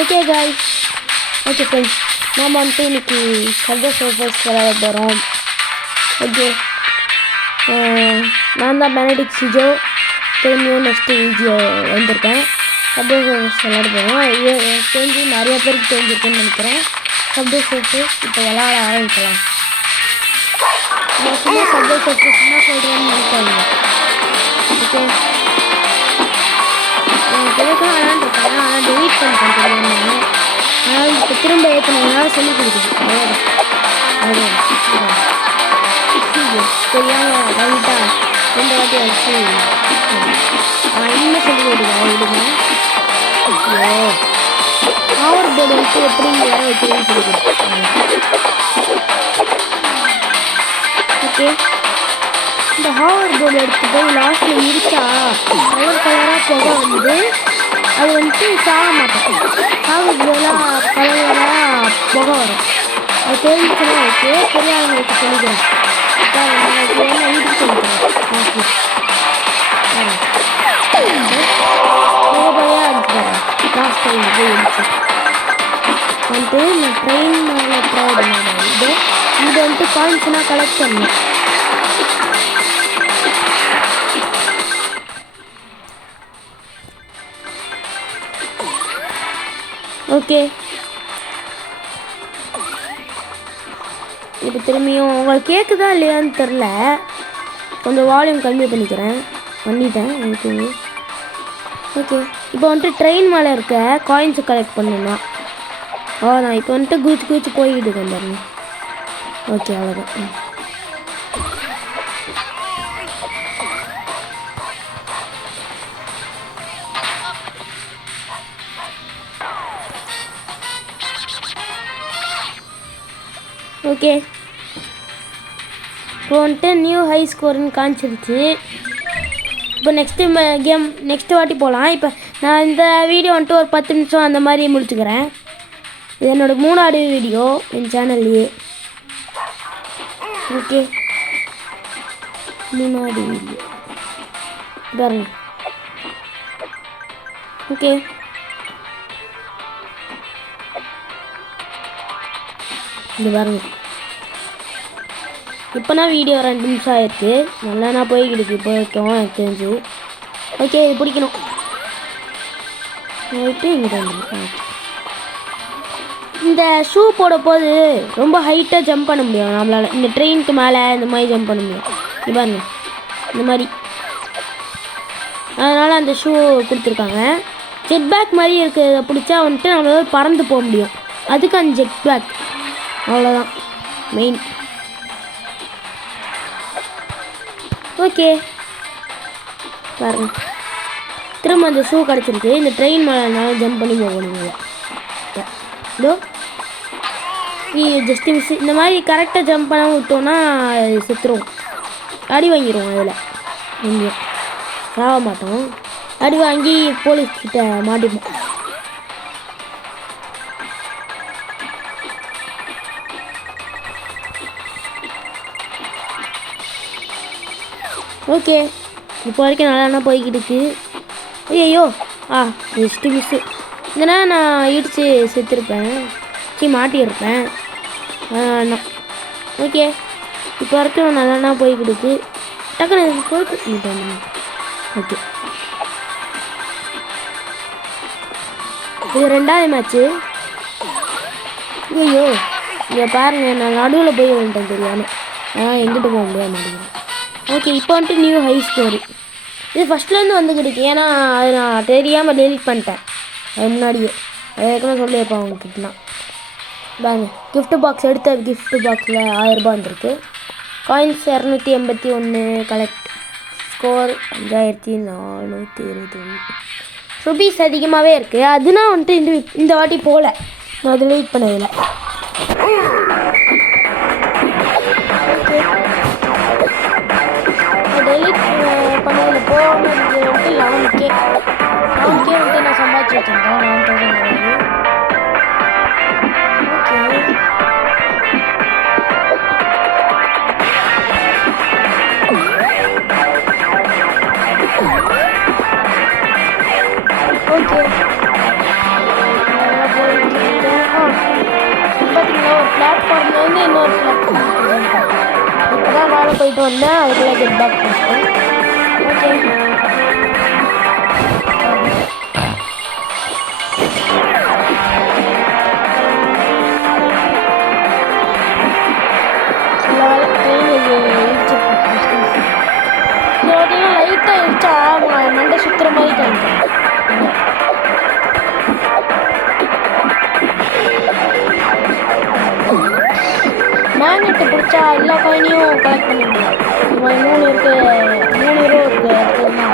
Okay guys, okay friends, நாம் வந்துட்டு இன்னைக்கு சப்வே சர்ஃபர்ஸ் விளையாட போகிறோம். ஓகே, நான் தான் பெனடிக்ட் சிஜோ. திரும்பியும் நெக்ஸ்ட்டு வீடியோ வந்திருக்கேன். சப்வே சர்ஃபர்ஸ் விளையாட போகிறோம். இது தெரிஞ்சு நிறைய பேருக்கு தெரிஞ்சிருக்குன்னு நினைக்கிறேன். சப்வே சர்ஃபர்ஸ் இப்போ விளையாட ஆரம்பிக்கலாம். சும்மா சப்வே சர்ஃபர்ஸ் என்ன சொல்கிறேன்னு நினைக்காங்க. ஓகே, எனக்கும் விளையாண்டுருக்காங்க, ஆனால் டெலீட் பண்ணிட்டேன் தெரியாமல். ஆனால் இப்போ திரும்ப ஏற்றினால சொல்லி கொடுக்குது. தெரியாமல் லைட்டா 2 வாட்டி வச்சு இன்னும் சொல்லி கொடுக்குறேன். விடுங்க. பவர் போர்டு வந்துட்டு எப்படி வேற வைக்கிறேன்னு சொல்லி கொடுக்குறேன். ஓகே, இந்த ஹாவர் போர்டு எடுத்து போய் லாஸ்ட்டில் இடிச்சா கலர் கலராக புகை வந்து அது வந்துட்டு சாக மாட்டேன். சாகுறதுலாம் கலர் கலராக புகை வரும். அது தெரிஞ்சுச்சுன்னா ஓகே, தெரியாதவங்களுக்கு சொல்லிக்கிறேன். என்ன வீட்டுக்கு சொல்லிக்கிறேன். புகையாக அடிச்சுக்கிறேன். லாஸ்ட் டைம் போய் இடிச்சு வந்துட்டு நான் ட்ரெயின் மேலே ட்ரை பண்ணேன். இது வந்துட்டு காயின்ஸ்னா கலெக்ட் பண்ணேன். ஓகே, இப்போ திரும்பியும் உங்களுக்கு கேட்குதா இல்லையான்னு தெரில. கொஞ்சம் வால்யூம் கம்மி பண்ணிட்டேன் எனக்கு. ஓகே, இப்போ வந்துட்டு ட்ரெயின் மேலே இருக்க காயின்ஸை கலெக்ட் பண்ணணும்னா அவ்வளோதான். இப்போ வந்துட்டு குதிச்சு போய்கிட்டு இருக்கேன் பாருங்க. ஓகே, அவ்வளோதான். ஓகே, இப்போ வந்துட்டு நியூ ஹை ஸ்கோர்னு காமிச்சிருச்சு. இப்போ நெக்ஸ்ட்டு வாட்டி போகலாம். இப்போ நான் இந்த வீடியோ வந்துட்டு ஒரு 10 நிமிஷம் அந்த மாதிரி முடிச்சுக்கிறேன். இது என்னோடய 3ஆவது வீடியோ என் சேனல்லையே. ஓகே, 3ஆவது வீடியோ பாருங்க. ஓகே, இது பாருங்க. இப்போ நான் வீடியோ 2 நிமிஷம் ஆயிருக்கு. நல்லா நான் போய்கிட்டு போய்க்கோம் எனக்கு தெரிஞ்சு. ஓகே, இது பிடிக்கணும். போயிட்டு இங்கே இந்த ஷூ போட போது ரொம்ப ஹைட்டாக ஜம்ப் பண்ண முடியும் நம்மளால். இந்த ட்ரெயினுக்கு மேலே இந்த மாதிரி ஜம்ப் பண்ண முடியும். இது பாருங்க, இந்த மாதிரி. அதனால் அந்த ஷூ கொடுத்துருக்காங்க. ஜெட் பேக் மாதிரி இருக்கிறத பிடிச்சா வந்துட்டு நம்மளால் பறந்து போக முடியும். அதுக்கு அந்த ஜெட் பேக் அவ்வளோதான் மெயின். ஓகே, பாருங்க, திரும்ப அந்த ஷூ கிடச்சிருக்கு. இந்த ட்ரெயின் மேலே ஜம்ப் பண்ணி போகணும். இதோ ஜஸ்ட் மிஸ். இந்த மாதிரி கரெக்டாக ஜம்ப் பண்ண விட்டோன்னா செத்துரும். அடி வாங்கிடுவோம். அதில் கொஞ்சம் சாக மாட்டோம். அடி வாங்கி போலீஸ்கிட்ட மாட்டிப்போம். ஓகே, இப்போ வரைக்கும் நல்லா போய்கிட்டு இருக்கு. ஐயோ ஜஸ்ட்டு மிஸ்ஸு. இதனா நான் இடித்து செத்துருப்பேன், மாட்டியிருப்பேன். ஓகே, இப்போ வரைக்கும் நல்லா போய்கிட்டு இருக்கு. டக்குன்னு போயிட்டு. ஓகே, இது 2ஆவது மேட்ச்சு. ஐயோ, இங்கே பாருங்கள், நான் நடுவில் போய் வந்துட்டேன் தெரியாமல். எங்கிட்ட போக முடியாது மாட்டேங்கிறேன். ஓகே, இப்போ வந்துட்டு நியூ ஹை ஸ்கோர். இது ஃபஸ்ட்லேருந்து வந்துக்கிட்டு. ஏன்னா அது நான் தெரியாமல் டெலிட் பண்ணிட்டேன். அது முன்னாடியே ஏற்கனவே சொல்லியிருப்பேன் அவங்கக்கிட்டலாம். பாருங்க, கிஃப்ட் பாக்ஸ் எடுத்த கிஃப்ட் பாக்ஸில் 1000 ரூபாய் வந்துருக்கு. காயின்ஸ் 281. கலெக்ட் ஸ்கோர் 5421 ருபீஸ் அதிகமாகவே இருக்குது. அதுனா வந்துட்டு இந்த வாட்டி போகல, நான் டெலிட் பண்ணதில்லை. டெலிட் பண்ணதில் போனது வந்துட்டு 11K வந்துட்டு நான் சம்பாதிச்சு வச்சுருந்தேன். 9000. ஓகே, ஓகே, போயிட்டு வந்தேன், அதுக்குள்ளே கெட் பேக் பண்ணிட்டேன். ஓகே லைட்டாக இடிச்சா மண்டை சுற்றுற மாதிரி காமிக்கும். மேக்னெட்டு பிடிச்சா எல்லா காயினையும் கலெக்ட் பண்ண முடியும். 3 ரூபா இருக்குது எடுத்தோம்னா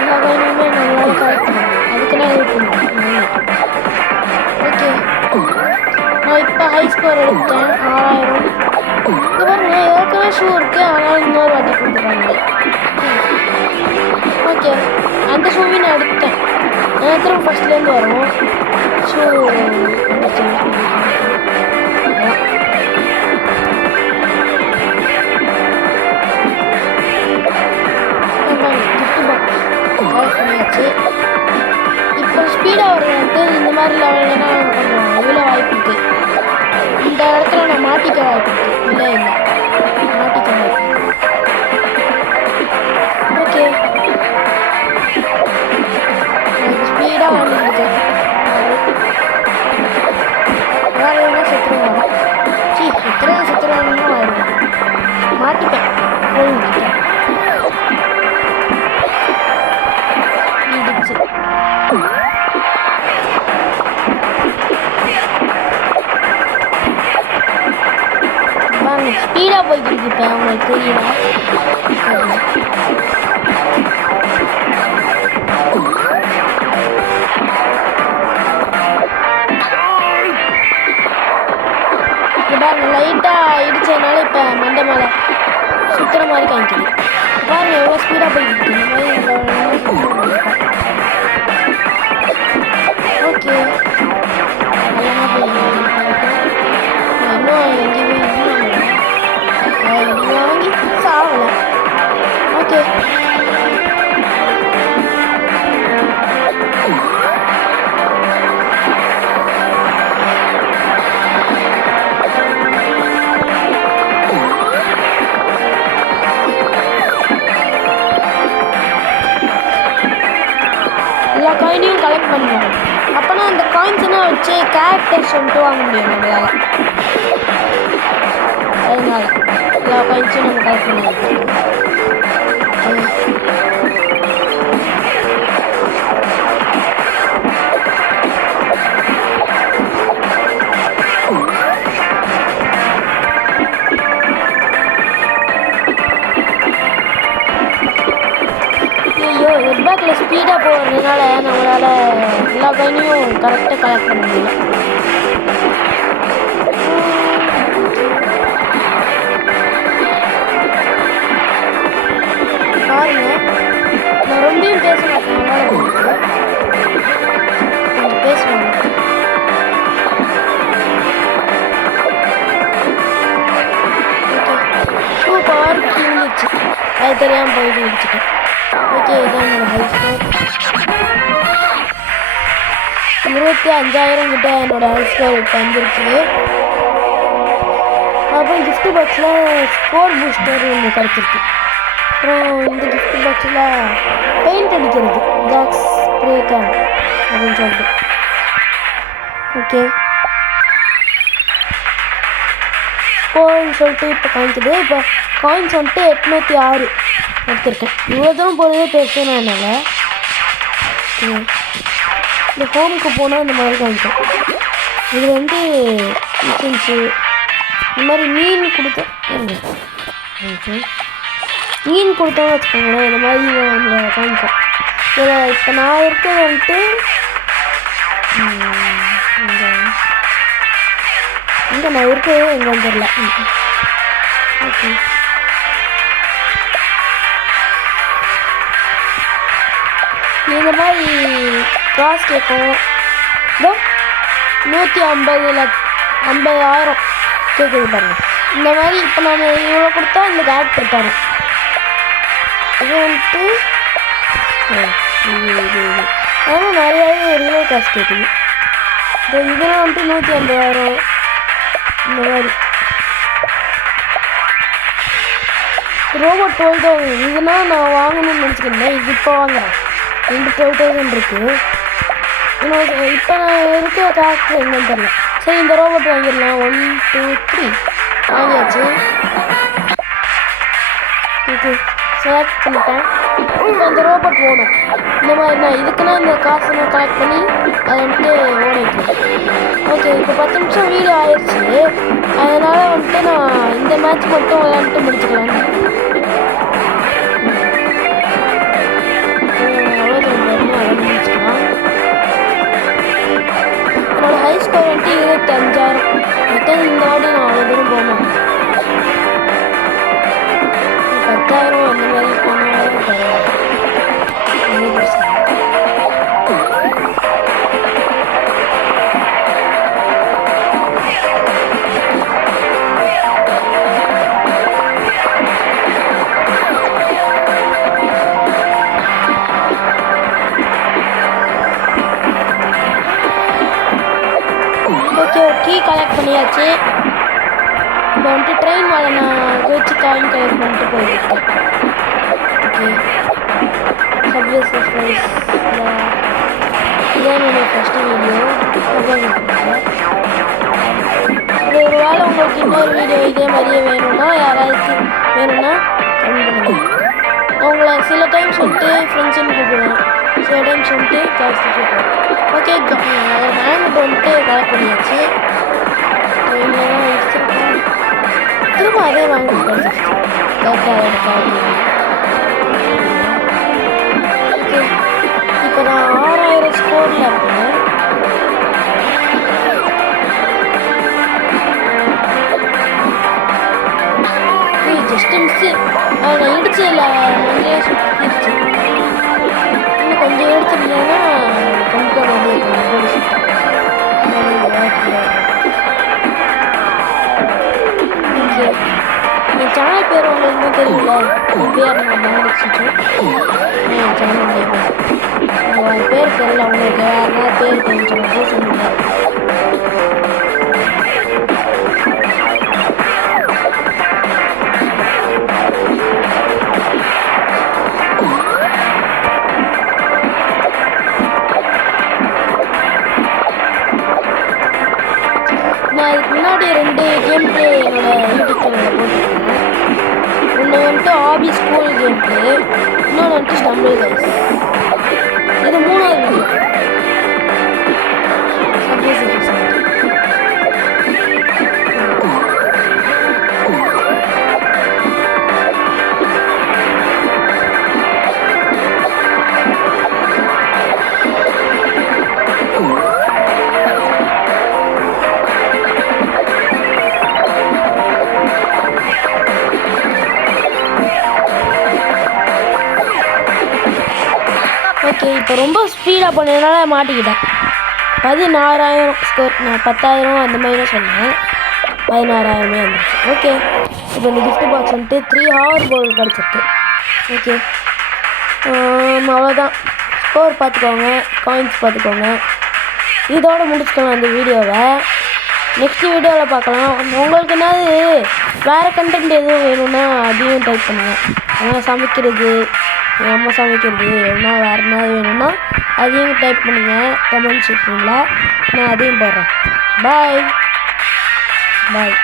எல்லா காயினையுமே நம்மளால் கலெக்ட் பண்ண முடியும். அதுக்குன்னா யூஸ் பண்ணுவோம். ஓகே நான் இப்போ ஹை ஸ்கோர் எடுத்தேன் 6000. இது பாருங்க ஏற்கனவே ஷூ இருக்குது, ஆனால் இன்னொரு வாட்டி கொடுக்குறாங்க. ஓகே அந்த ஷூவையும் நான் எடுத்தேன். நான் திரும்ப ஃபஸ்ட்லேருந்து வரும் ஷூ பண்ணியாச்சு. இப்போ ஸ்பீடாக வருது. இந்த மாதிரி லெவல்னா கொஞ்சம் இவ்வளோ வாய்ப்பு இருக்குது. இந்த இடத்துல நான் மாட்டிக்க வாய்ப்பு இருக்குது. இல்லை மாட்டிக்க வாய்ப்பு. ஓகே ஸ்பீடாக வந்துருக்கு. வேறு எதுனா செத்துருவாங்க. எத்தனை செத்துருவாங்கன்னா ஆயிடும். மாட்டிப்பேன் போயிடுச்சு. ஸ்பீடாக போய்கிட்டு இருக்கு. அவங்களுக்கு தெரியல. பாருங்க லைட்டாக இடிச்சதுனால இப்போ மண்டை மேலே சுற்றுற மாதிரி காமிக்குது. பாருங்க எவ்வளோ ஸ்பீடாக போய்கிட்டு இருக்கு. இந்த மாதிரி ஓகே நல்லா இன்னும் எங்கேயுமே வாங்கி சாகலை. ஓகே எல்லா காயினையும் கலெக்ட் பண்ணுவோம். அப்போனா அந்த காயின்ஸ்லாம் வச்சு கேரக்டர்ஸ் வந்துட்டு வாங்க முடியும் நம்மளால். அதனால எல்லா காயின்ஸும் நம்ம கலெக்ட் பண்ணுவோம். ஐயோ ஹெட்பேக்கில் ஸ்பீடாக போகிறதுனால நம்மளால் எல்லா காயினையும் கரெக்டாக கலெக்ட் பண்ண முடியல. பாருங்க நான் ரொம்பவும் பேச மாட்டேன். கொஞ்சம் பேசுவாங்க. ஷூ பவர் இருந்துச்சு, அது தெரியாமல் போயிட்டு இடிச்சிட்டேன். ஓகே இதான் என்னோட ஹை ஸ்கோர். 25,000 கிட்ட என்னோட ஹை ஸ்கோர் இப்போ வந்துருக்கு. அப்புறம் கிஃப்ட் பாக்ஸில் ஸ்கோர் பூஸ்டர் ஒன்று கிடச்சிருக்கு. அப்புறம் இந்த கிஃப்ட் பாக்ஸில் பெயிண்ட் அடிக்கிறது ஜாக்ஸ் ஸ்ப்ரே கேன் அப்படின்னு சொல்லிட்டு. ஓகே ஸ்கோர்னு சொல்லிட்டு இப்போ காமிக்குது. இப்போ காயின்ஸ் வந்துட்டு 806 எடுத்திருக்கேன். இவ்வளோ தூரம் போகிறதே பெருசுனா என்னால். இந்த ஹோமுக்கு போனால் இந்த மாதிரி காமிக்கும். இது வந்து மிஷின்ஸு இந்த மாதிரி மீன் கொடுத்தா மீன் கொடுத்தோன்னு வச்சுக்கோங்களேன். இந்த மாதிரி நம்மளை காமிக்கும். இதில் இப்போ நான் இருக்கிறது வந்துட்டு இங்கே நான் இருக்கிறது எங்கே தெரியல. ஓகே இந்த மாதிரி காசு கேட்கும். இதோ 150,000 கேட்குது பாருங்கள். இந்த மாதிரி இப்போ நான் இவ்வளோ கொடுத்தா இந்த கேரக்டர் தரும். அது வந்துட்டு அதனால் நிறையாவே ரியல் காசு கேட்குது. இதெல்லாம் வந்துட்டு 150,000 இந்த மாதிரி. ரோபோட் 12,000 இதுனா நான் வாங்கணும்னு நினச்சிக்கிறேன். இது இப்போ வாங்குறேன். ரெண்டு 12,000 இருக்குது. இன்னும் இப்போ நான் இருக்க கேரக்டர் என்னன்னு தெரியல. சரி இந்த ரோபோட் வாங்கிடலாம். 1 2 3 வாங்கியாச்சு. ஓகே செலக்ட் பண்ணிட்டேன். இப்போ அந்த ரோபோட் ஓடும். இந்த மாதிரி நான் இதுக்குன்னா இந்த காசை நான் கலெக்ட் பண்ணி அதை வந்துட்டு ஓட வைக்கிறேன். ஓகே இப்போ 10 நிமிஷம் வீடியோ ஆயிடுச்சு. அதனால் வந்துட்டு நான் இந்த மேட்ச் மட்டும் விளையாண்டுட்டு முடிச்சுக்கலாம். எவ்வளோ தூரம் வரணும் அதை முடிச்சுக்கலாம். என்னோடய ஹை ஸ்கோர் வந்துட்டு 25,000. இந்த வாட்டி நான் அவ்வளோ தூரம் போகணும். 10,000 அந்த மாதிரி போனாலும் பரவாயில்ல. ஓகே கீ கலெக்ட் பண்ணியாச்சு. இப்போ வந்துட்டு ட்ரெயின் மேலே நான் வச்சு காயின் கலெக்ட் பண்ணிட்டு போயிருக்கேன். ஓகே சப்வே சர்ப்ரைஸ் இதான் என்னோடய ஃபஸ்ட்டு வீடியோ. ஒரு வேளை உங்களுக்கு இன்னொரு வீடியோ இதே மாதிரியே வேணும்னா யாராவது வேணும்னா கமெண்ட் பண்ணுங்கள். உங்களை சில டைம் சொல்லிட்டு ஃப்ரெண்ட்ஸுன்னு கூப்பிடுவேன், சில டைம் சொல்லிட்டு காசு கூப்பிடுவேன். ஓகே ஒரு மேக்னெட் வந்துட்டு கலெக்ட் பண்ணியாச்சு. திரும்ப அதே மேக்னெட் கிடச்சிச்சு. ஓகே இப்போ நான் 6,000 ஸ்கோரில் இருக்கேன். ஜஸ்ட்டு மிஸ்ஸு நான் இடிச்சதில்ல நிறைய சுற்றிடுச்சு. இன்னும் கொஞ்சம் எடுத்துருந்தேன்னா கண்டிப்பாக வந்து ஓகே என் சேனல் பேர் உங்களுக்கு தான் தெரியல. என் பேர் நான் மறந்துடுச்சு. என் சேனல் நேம் பேர் தெரியல உங்களுக்கு. வேறு பேர் தெரிஞ்சவங்க சொல்லுங்கள். நான் இதுக்கு முன்னாடி 2 கேம் பிளே என்னோடய யூடியூப் சேனலில் போட்டிருக்கேன். ஒன்று வந்துட்டு ஹாபி ஸ்கூல் கேம் பிளே, இன்னொன்று வந்துட்டு ஸ்டம்பிள் கைஸ். இது 3வது வீடியோ. ஓகே இப்போ ரொம்ப ஸ்பீடாக பண்ணதுனால மாட்டிக்கிட்டேன். 16,000 ஸ்கோர். நான் 10,000 அந்த மாதிரி தான் சொன்னேன். 16,000 வந்துருச்சு. ஓகே இப்போ இந்த கிஃப்ட் பாக்ஸ் வந்துட்டு 3 ஹவர் போல் கிடச்சிருக்கு. ஓகே அவ்வளோதான். ஸ்கோர் பார்த்துக்கோங்க, காயின்ஸ் பார்த்துக்கோங்க. இதோடு முடிச்சுக்கலாம் அந்த வீடியோவை. நெக்ஸ்ட் வீடியோவில் பார்க்கலாம். உங்களுக்கு என்னது வேறு கண்டென்ட் எதுவும் வேணும்னா அதையும் டைப் பண்ணுங்கள். ஏன்னா சமைக்கிறது, எங்கள் அம்மா சமைக்கிறது எதுனா வேறு என்ன வேணும்னா அதையும் டைப் பண்ணுங்கள் கமெண்ட் செக்ஷனில். நான் அதையும் போடுறேன். பாய் பாய்.